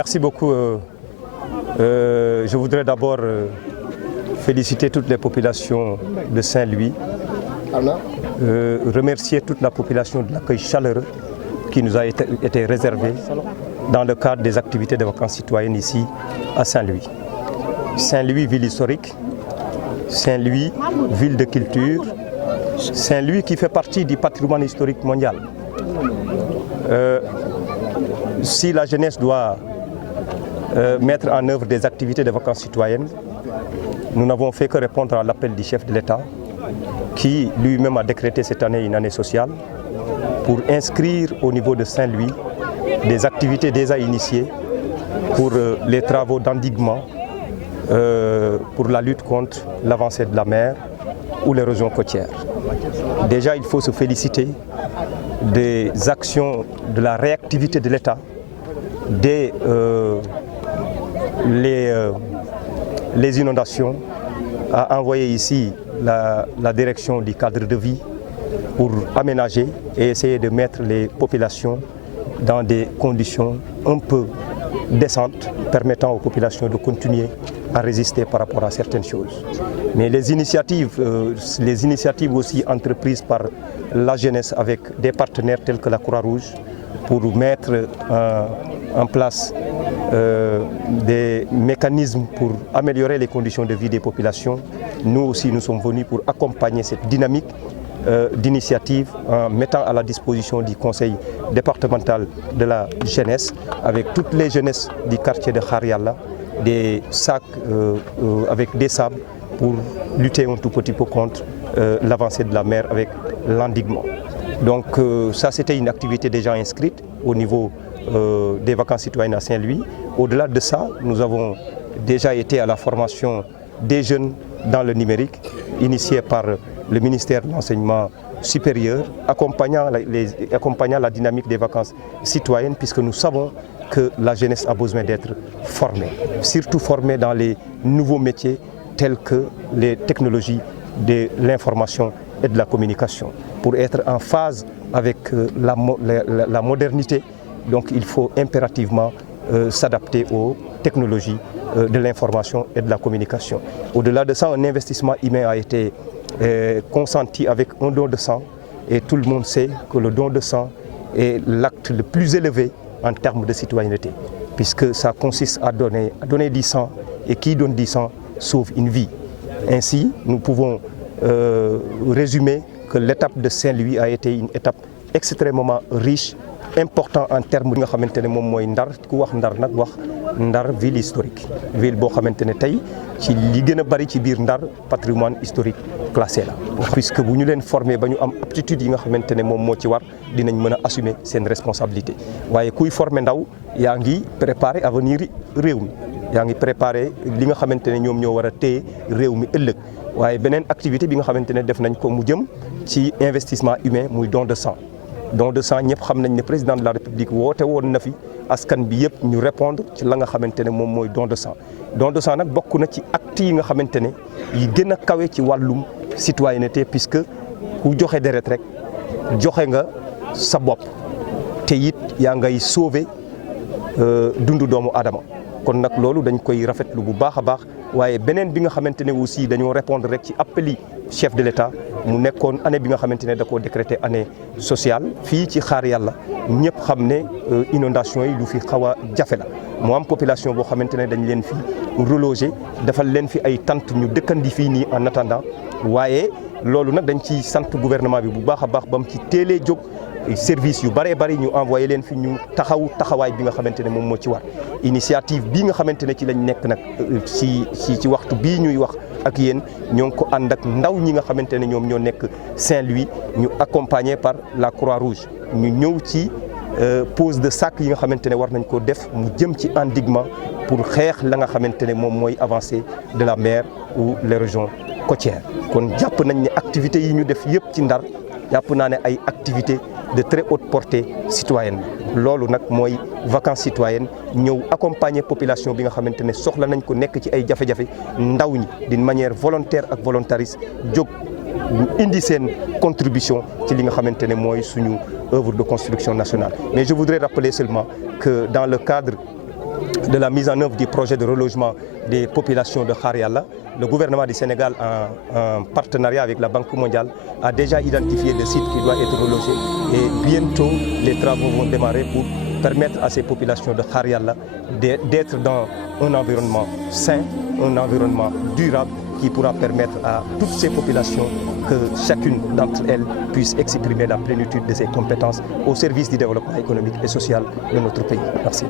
Merci beaucoup. Je voudrais d'abord féliciter toutes les populations de Saint-Louis, remercier toute la population de l'accueil chaleureux qui nous a été réservé dans le cadre des activités de vacances citoyennes ici à Saint-Louis. Saint-Louis, ville historique, Saint-Louis, ville de culture, Saint-Louis qui fait partie du patrimoine historique mondial. Si la jeunesse doit mettre en œuvre des activités de vacances citoyennes, nous n'avons fait que répondre à l'appel du chef de l'État qui lui-même a décrété cette année une année sociale pour inscrire au niveau de Saint-Louis des activités déjà initiées pour les travaux d'endiguement pour la lutte contre l'avancée de la mer ou l'érosion côtière. Déjà, il faut se féliciter des actions de la réactivité de l'État dès les inondations, a envoyé ici la direction du cadre de vie pour aménager et essayer de mettre les populations dans des conditions un peu décentes, permettant aux populations de continuer à résister par rapport à certaines choses. Mais les initiatives aussi entreprises par la jeunesse avec des partenaires tels que la Croix-Rouge pour mettre en place des mécanismes pour améliorer les conditions de vie des populations. Nous aussi, nous sommes venus pour accompagner cette dynamique d'initiative en mettant à la disposition du conseil départemental de la jeunesse, avec toutes les jeunesses du quartier de Kharialla, des sacs avec des sables pour lutter un tout petit peu contre l'avancée de la mer avec l'endiguement. Donc ça, c'était une activité déjà inscrite au niveau des vacances citoyennes à Saint-Louis. Au-delà de ça, nous avons déjà été à la formation des jeunes dans le numérique, initiée par le ministère de l'Enseignement supérieur, accompagnant la dynamique des vacances citoyennes, puisque nous savons que la jeunesse a besoin d'être formée, surtout formée dans les nouveaux métiers tels que les technologies de l'information et de la communication. Pour être en phase avec la modernité, donc il faut impérativement s'adapter aux technologies de l'information et de la communication. Au-delà de ça, un investissement humain a été consenti avec un don de sang, et tout le monde sait que le don de sang est l'acte le plus élevé en termes de citoyenneté, puisque ça consiste à donner du sang, et qui donne du sang sauve une vie. Ainsi, nous pouvons résumer que l'étape de Saint-Louis a été une étape extrêmement riche, important en termes de nga xamante ne moom mooy Ndar ku wax Ndar nag wax Ndar ville historique, ville boo xamante ne tey ci li gën a bari ci biir Ndar patrimoine historique classé la. Puisque bu ñu leen formé ba ñu am aptitude yi nga xamante ne moom moo ci war, dinañ mën a assumer seen responsabilité. Waaye kuy formé ndaw yaa ngi préparer avenir réew mi, yaa ngi préparer li nga xamante ne ñoom ñoo war a téye réew mi ëllëg. Waaye beneen activité bi nga xamante ne def nañ ko mu jëm ci investissement humain muy don de sang. Don de sang ñëpp xam nañ ne président de la république woote woon na fi askan bi yëpp ñu répondre ci la nga xamante ne moom mooy don de sang. Don de sang nag bokk na ci actes yi nga xamante ne yi gën a kawe ci wàllum citoyenneté, puisque ku joxe deret rek joxe nga sa bopp te it yaa ngay sauver dundu doomu aadama. Kon nag loolu dañ koy rafetlu bu baax a baax. Waaye beneen bi nga xamante ne aussi dañoo répondre rek ci appel yi chef de l'État mu nekkoon année bi nga xamante ne da koo décrété année sociale fii ci Kharialla. Ñëpp xam ne inondation yi lu fi xaw a jafe la, mu am population boo xamante ne dañ leen fi reloger, defal leen fi ay tentes ñu dëkkandi fii nii en attendant. Waaye loolu nag dañ ci sant gouvernement bi bu baax a baax ba mu ci teelee jóg. Service yu bëree bëri ñu envoyé leen fi ñu taxawaay bi nga xamante ne moom moo ci war. Initiative bii nga xamante ne ci lañ nekk nag ci waxtu bii ñuy wax ak yéen ñoo ngi ko ànd ak ndaw ñi nga xamante ne ñoom ñoo nekk Saint-Louis, ñu accompagné par la Croix-Rouge. ñu ñëw ci pose de sac yi nga xamante ne war nañ ko def mu jëm ci endiguement pour xeex la nga xamante ne moom mooy avancée de la mer ou l'érosion côtière. Kon jàpp nañ ne activités yi ñu def yëpp ci Ndar jàpp naa ne ay activités de très haute portée citoyenne. Loolu nag mooy vacances citoyennes, ñëw accompagner population bi nga xamante ne soxla nañ ko nekk ci ay jafe-jafe, ndaw ñi d'une manière volontaire ak volontariste jóg indi seen contribution ci li nga xamante ne mooy suñu œuvre de construction nationale. Mais je voudrais rappeler seulement que dans le cadre de la mise en œuvre du projet de relogement des populations de Khar Yalla, le gouvernement du Sénégal, en partenariat avec la Banque mondiale, a déjà identifié le site qui doit être relogé. Et bientôt, les travaux vont démarrer pour permettre à ces populations de Khar Yalla d'être dans un environnement sain, un environnement durable, qui pourra permettre à toutes ces populations que chacune d'entre elles puisse exprimer la plénitude de ses compétences au service du développement économique et social de notre pays. Merci.